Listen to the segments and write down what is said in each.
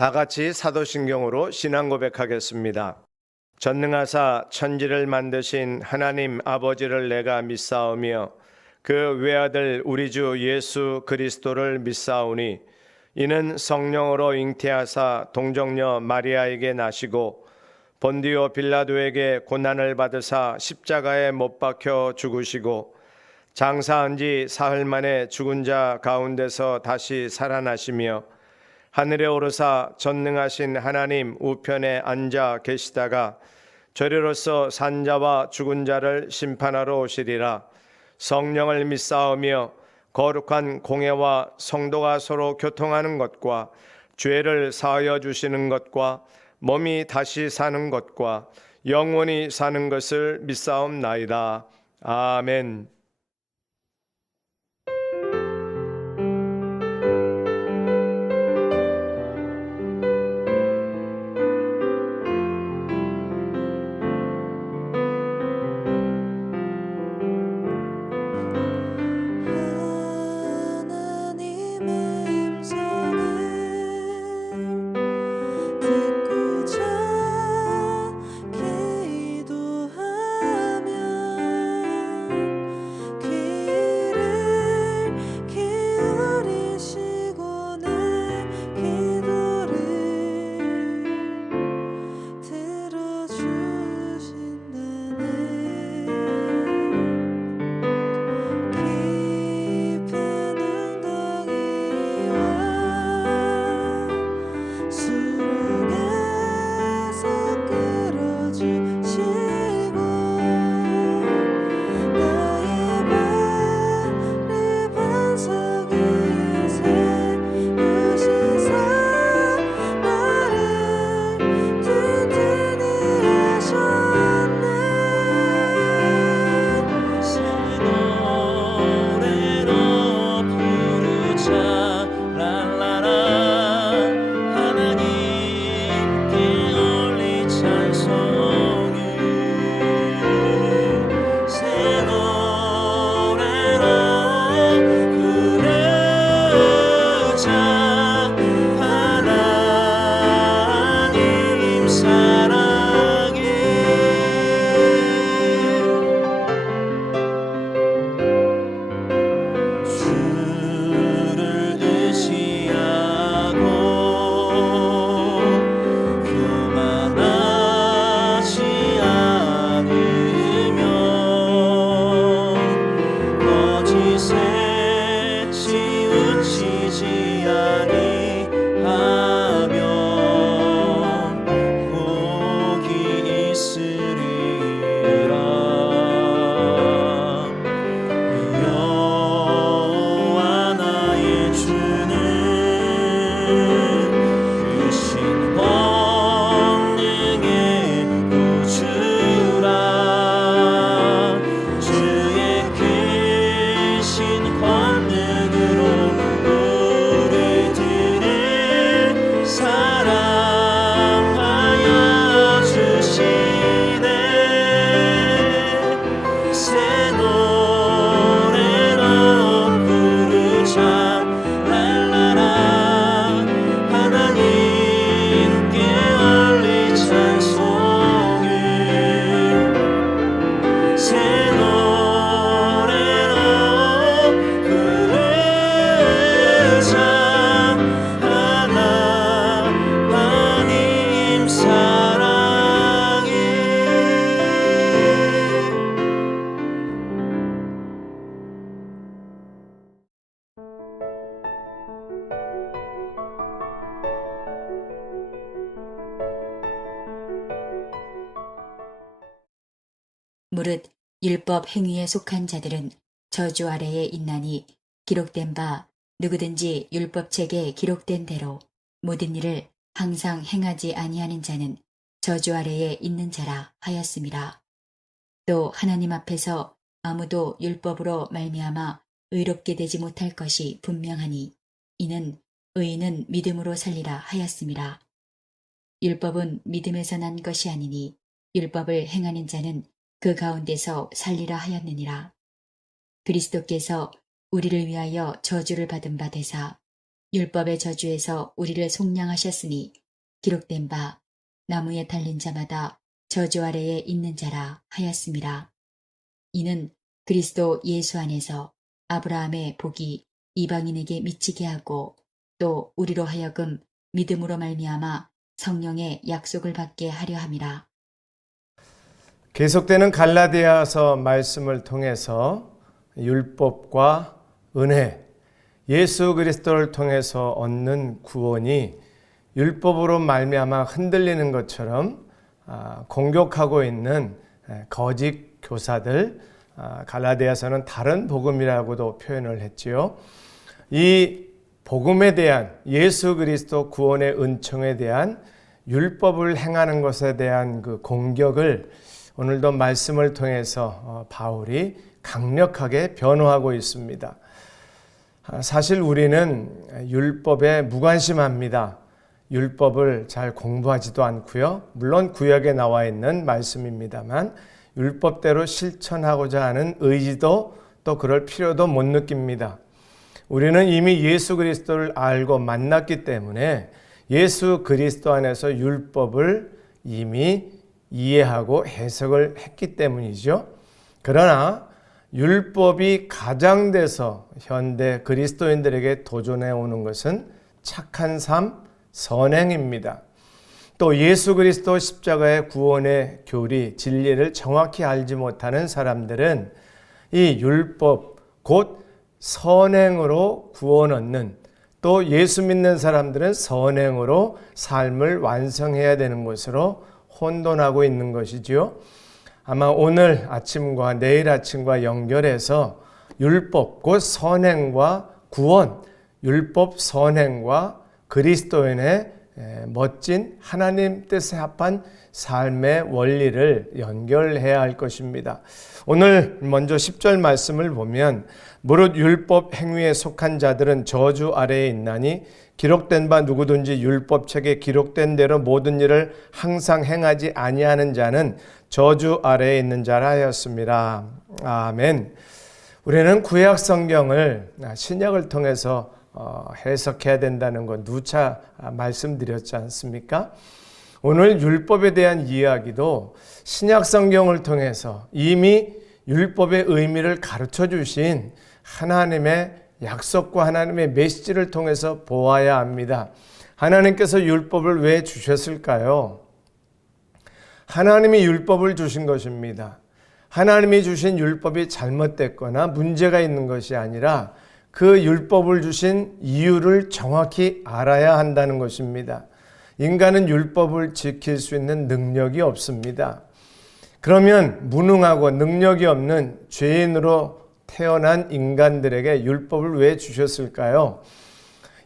다 같이 사도신경으로 신앙 고백하겠습니다. 전능하사 천지를 만드신 하나님 아버지를 내가 믿사오며 그 외아들 우리 주 예수 그리스도를 믿사오니 이는 성령으로 잉태하사 동정녀 마리아에게 나시고 본디오 빌라도에게 고난을 받으사 십자가에 못 박혀 죽으시고 장사한 지 사흘 만에 죽은 자 가운데서 다시 살아나시며 하늘에 오르사 전능하신 하나님 우편에 앉아 계시다가 저리로서 산자와 죽은 자를 심판하러 오시리라. 성령을 믿사오며 거룩한 공회와 성도가 서로 교통하는 것과 죄를 사하여 주시는 것과 몸이 다시 사는 것과 영원히 사는 것을 믿사옵나이다. 아멘. 무릇 율법 행위에 속한 자들은 저주 아래에 있나니 기록된 바 누구든지 율법책에 기록된 대로 모든 일을 항상 행하지 아니하는 자는 저주 아래에 있는 자라 하였음이라. 또 하나님 앞에서 아무도 율법으로 말미암아 의롭게 되지 못할 것이 분명하니 이는 의인은 믿음으로 살리라 하였음이라. 율법은 믿음에서 난 것이 아니니 율법을 행하는 자는 그 가운데서 살리라 하였느니라. 그리스도께서 우리를 위하여 저주를 받은 바 되사 율법의 저주에서 우리를 속량하셨으니 기록된 바 나무에 달린 자마다 저주 아래에 있는 자라 하였음이라. 이는 그리스도 예수 안에서 아브라함의 복이 이방인에게 미치게 하고 또 우리로 하여금 믿음으로 말미암아 성령의 약속을 받게 하려 함이라. 계속되는 갈라디아서 말씀을 통해서 율법과 은혜, 예수 그리스도를 통해서 얻는 구원이 율법으로 말미암아 흔들리는 것처럼 공격하고 있는 거짓 교사들, 갈라디아서는 다른 복음이라고도 표현을 했지요. 이 복음에 대한, 예수 그리스도 구원의 은총에 대한 율법을 행하는 것에 대한 그 공격을 오늘도 말씀을 통해서 바울이 강력하게 변호하고 있습니다. 사실 우리는 율법에 무관심합니다. 율법을 잘 공부하지도 않고요. 물론 구약에 나와 있는 말씀입니다만 율법대로 실천하고자 하는 의지도 또 그럴 필요도 못 느낍니다. 우리는 이미 예수 그리스도를 알고 만났기 때문에 예수 그리스도 안에서 율법을 이미 이해하고 해석을 했기 때문이죠. 그러나 율법이 가장돼서 현대 그리스도인들에게 도전해 오는 것은 착한 삶, 선행입니다. 또 예수 그리스도 십자가의 구원의 교리, 진리를 정확히 알지 못하는 사람들은 이 율법, 곧 선행으로 구원 얻는, 또 예수 믿는 사람들은 선행으로 삶을 완성해야 되는 것으로 혼돈하고 있는 것이지요. 아마 오늘 아침과 내일 아침과 연결해서 율법, 곧 선행과 구원, 율법 선행과 그리스도인의 멋진 하나님 뜻에 합한 삶의 원리를 연결해야 할 것입니다. 오늘 먼저 10절 말씀을 보면 무릇 율법 행위에 속한 자들은 저주 아래에 있나니 기록된 바 누구든지 율법책에 기록된 대로 모든 일을 항상 행하지 아니하는 자는 저주 아래에 있는 자라 하였습니다. 아멘. 우리는 구약 성경을 신약을 통해서 해석해야 된다는 건 누차 말씀드렸지 않습니까? 오늘 율법에 대한 이야기도 신약 성경을 통해서 이미 율법의 의미를 가르쳐 주신 하나님의 약속과 하나님의 메시지를 통해서 보아야 합니다. 하나님께서 율법을 왜 주셨을까요? 하나님이 율법을 주신 것입니다. 하나님이 주신 율법이 잘못됐거나 문제가 있는 것이 아니라 그 율법을 주신 이유를 정확히 알아야 한다는 것입니다. 인간은 율법을 지킬 수 있는 능력이 없습니다. 그러면 무능하고 능력이 없는 죄인으로 태어난 인간들에게 율법을 왜 주셨을까요?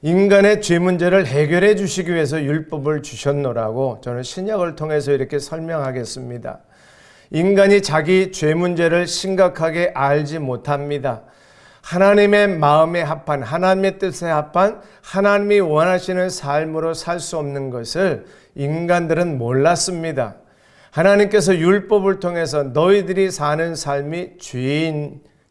인간의 죄 문제를 해결해 주시기 위해서 율법을 주셨노라고 저는 신약을 통해서 이렇게 설명하겠습니다. 인간이 자기 죄 문제를 심각하게 알지 못합니다. 하나님의 마음에 합한, 하나님의 뜻에 합한, 하나님이 원하시는 삶으로 살 수 없는 것을 인간들은 몰랐습니다. 하나님께서 율법을 통해서 너희들이 사는 삶이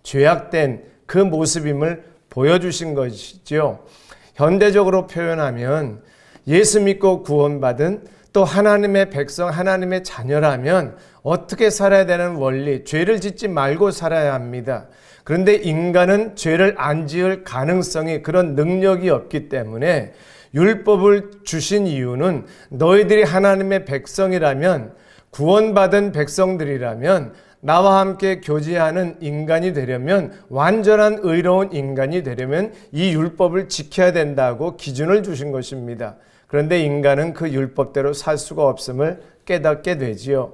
죄악된 그 모습임을 보여주신 것이죠. 현대적으로 표현하면 예수 믿고 구원받은 또 하나님의 백성, 하나님의 자녀라면 어떻게 살아야 되는 원리, 죄를 짓지 말고 살아야 합니다. 그런데 인간은 죄를 안 지을 가능성이, 그런 능력이 없기 때문에 율법을 주신 이유는 너희들이 하나님의 백성이라면, 구원받은 백성들이라면, 나와 함께 교제하는 인간이 되려면, 완전한 의로운 인간이 되려면 이 율법을 지켜야 된다고 기준을 주신 것입니다. 그런데 인간은 그 율법대로 살 수가 없음을 깨닫게 되지요.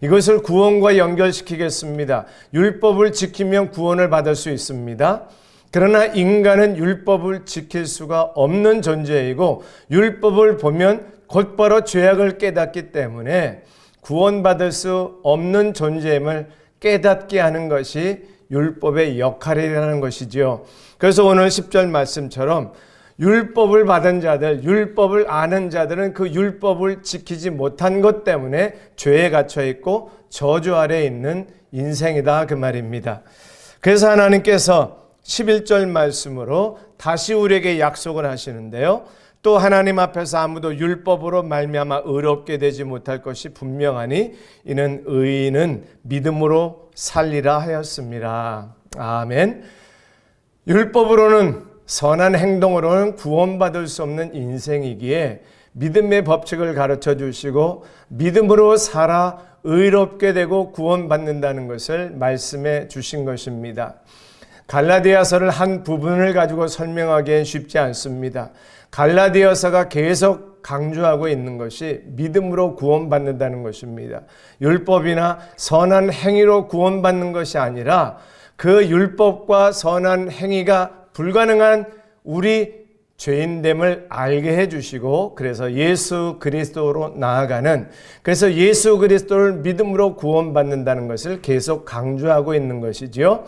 이것을 구원과 연결시키겠습니다. 율법을 지키면 구원을 받을 수 있습니다. 그러나 인간은 율법을 지킬 수가 없는 존재이고 율법을 보면 곧바로 죄악을 깨닫기 때문에 구원받을 수 없는 존재임을 깨닫게 하는 것이 율법의 역할이라는 것이죠. 그래서 오늘 10절 말씀처럼 율법을 받은 자들, 율법을 아는 자들은 그 율법을 지키지 못한 것 때문에 죄에 갇혀 있고 저주 아래에 있는 인생이다 그 말입니다. 그래서 하나님께서 11절 말씀으로 다시 우리에게 약속을 하시는데요. 또 하나님 앞에서 아무도 율법으로 말미암아 의롭게 되지 못할 것이 분명하니 이는 의인은 믿음으로 살리라 하였습니다. 아멘. 율법으로는 선한 행동으로는 구원받을 수 없는 인생이기에 믿음의 법칙을 가르쳐 주시고 믿음으로 살아 의롭게 되고 구원받는다는 것을 말씀해 주신 것입니다. 갈라디아서를 한 부분을 가지고 설명하기엔 쉽지 않습니다. 갈라디아서가 계속 강조하고 있는 것이 믿음으로 구원받는다는 것입니다. 율법이나 선한 행위로 구원받는 것이 아니라 그 율법과 선한 행위가 불가능한 우리 죄인됨을 알게 해주시고 그래서 예수 그리스도로 나아가는, 그래서 예수 그리스도를 믿음으로 구원받는다는 것을 계속 강조하고 있는 것이지요.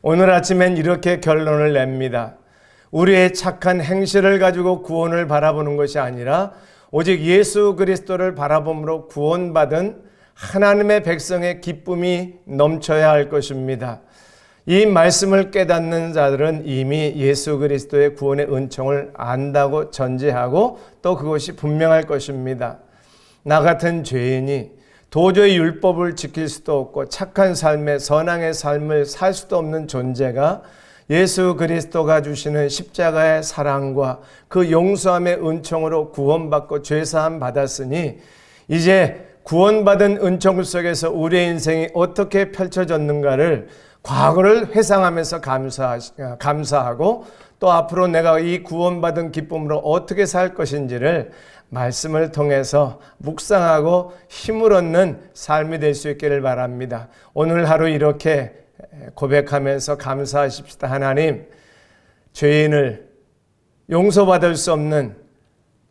오늘 아침엔 이렇게 결론을 냅니다. 우리의 착한 행실을 가지고 구원을 바라보는 것이 아니라 오직 예수 그리스도를 바라봄으로 구원받은 하나님의 백성의 기쁨이 넘쳐야 할 것입니다. 이 말씀을 깨닫는 자들은 이미 예수 그리스도의 구원의 은총을 안다고 전제하고 또 그것이 분명할 것입니다. 나 같은 죄인이 도저히 율법을 지킬 수도 없고 착한 삶의 선왕의 삶을 살 수도 없는 존재가 예수 그리스도가 주시는 십자가의 사랑과 그 용서함의 은총으로 구원받고 죄사함 받았으니 이제 구원받은 은총 속에서 우리의 인생이 어떻게 펼쳐졌는가를 과거를 회상하면서 감사하고 또 앞으로 내가 이 구원받은 기쁨으로 어떻게 살 것인지를 말씀을 통해서 묵상하고 힘을 얻는 삶이 될 수 있기를 바랍니다. 오늘 하루 이렇게 고백하면서 감사하십시다. 하나님, 죄인을 용서받을 수 없는,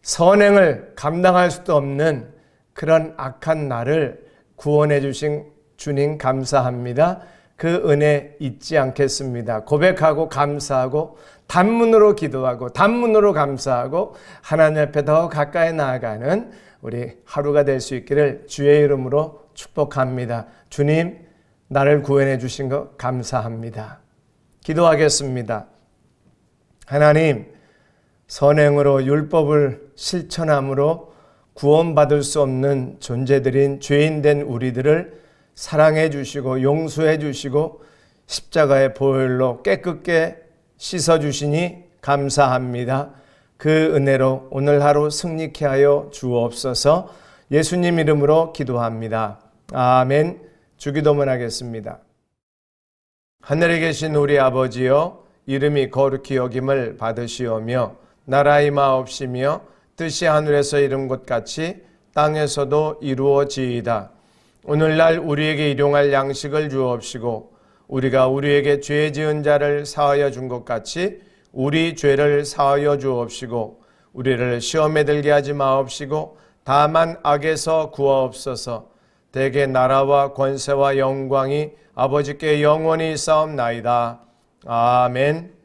선행을 감당할 수도 없는 그런 악한 나를 구원해 주신 주님 감사합니다. 그 은혜 잊지 않겠습니다. 고백하고 감사하고 단문으로 기도하고 단문으로 감사하고 하나님 앞에 더 가까이 나아가는 우리 하루가 될 수 있기를 주의 이름으로 축복합니다. 주님, 나를 구원해 주신 것 감사합니다. 기도하겠습니다. 하나님, 선행으로 율법을 실천함으로 구원받을 수 없는 존재들인 죄인된 우리들을 사랑해 주시고 용서해 주시고 십자가의 보혈로 깨끗게 씻어 주시니 감사합니다. 그 은혜로 오늘 하루 승리케 하여 주옵소서. 예수님 이름으로 기도합니다. 아멘. 주기도문 하겠습니다. 하늘에 계신 우리 아버지여, 이름이 거룩히 여김을 받으시오며 나라의 임하옵시며 뜻이 하늘에서 이룬 것 같이 땅에서도 이루어지이다. 오늘날 우리에게 일용할 양식을 주옵시고 우리가 우리에게 죄 지은 자를 사하여 준 것 같이 우리 죄를 사하여 주옵시고 우리를 시험에 들게 하지 마옵시고 다만 악에서 구하옵소서. 대개 나라와 권세와 영광이 아버지께 영원히 있사옵나이다. 아멘.